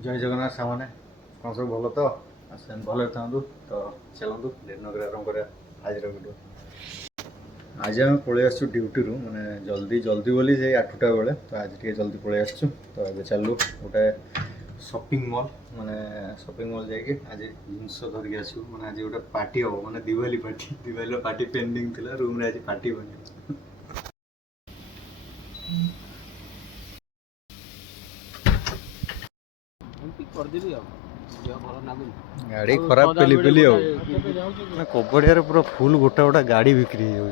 जय जगन्नाथ सामने कौन सब भल तो भले था तो चलतु दिन आरंभ कर आज वीडियो। आज आम पलि आसु ड्यूटी रू मैंने जल्दी जल्दी बोली से 8टा बेले तो आज टे जल्दी पलि आसु तो ये चलू गोटे शॉपिंग मॉल माने शॉपिंग मॉल जाके आज जिनस धरिक आसू मैंने आज गोटे पार्टी हम माने दिवाली पार्टी पेंडिंग थिला रूम रे आज पार्टी बने गाड़ी खराब पेली पेली कबड़िया पूरा फुल गोटा गोटा गाड़ी बिक्री हो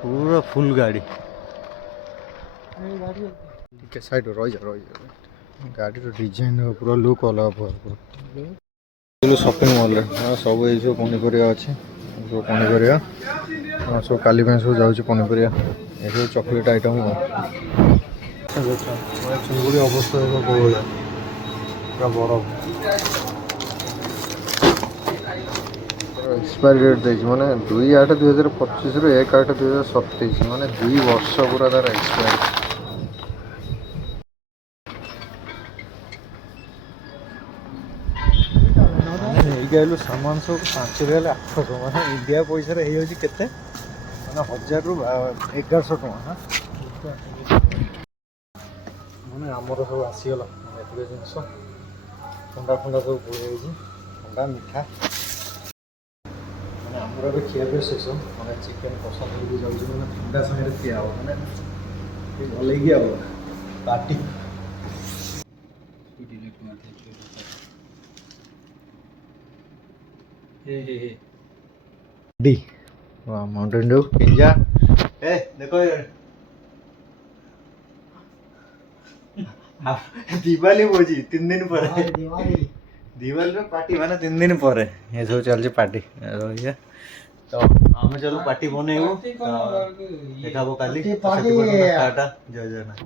पूरा फुल गाड़ी साइड रही गाड़ी डिजाइन पूरा लुक अलग पूरा शॉपिंग मॉल सब ये सब पनीपरिया अच्छे सब पनीपरिया सब काली सब जाऊँ पनीपरिया ये सब चॉकलेट आइटम चिंगुड़ी अवस्था पूरा बड़ एक्सपायरी डेट देखिए मैंने 2/8/2025 रु 1/8/2027 माने 2 वर्ष पूरा तार एक्सपायरी। गलु सामान सब 5 800 माने इंडिया पैसा के मैंने 1000 रु 1100 टका मैंने आमर सब आसीगला एत जिनस ठंडा फंडा सब बुझे ठंडा मिठा मैंने आमर खिया पे शेष मैंने चिकेन पसंद हो जाऊँ मैंने ठंडा सागर खिया मैंने भल पार्टी माउंटेन ड्यू पिंजा ए देखो दिवाली बोझी 3 दिन पर दिवाली पार्टी माने 3 दिन पर ये सब चलছে पार्टी रही तो आम चलो पार्टी बनैबो देखाबो काली टाटा जय जगन्नाथ।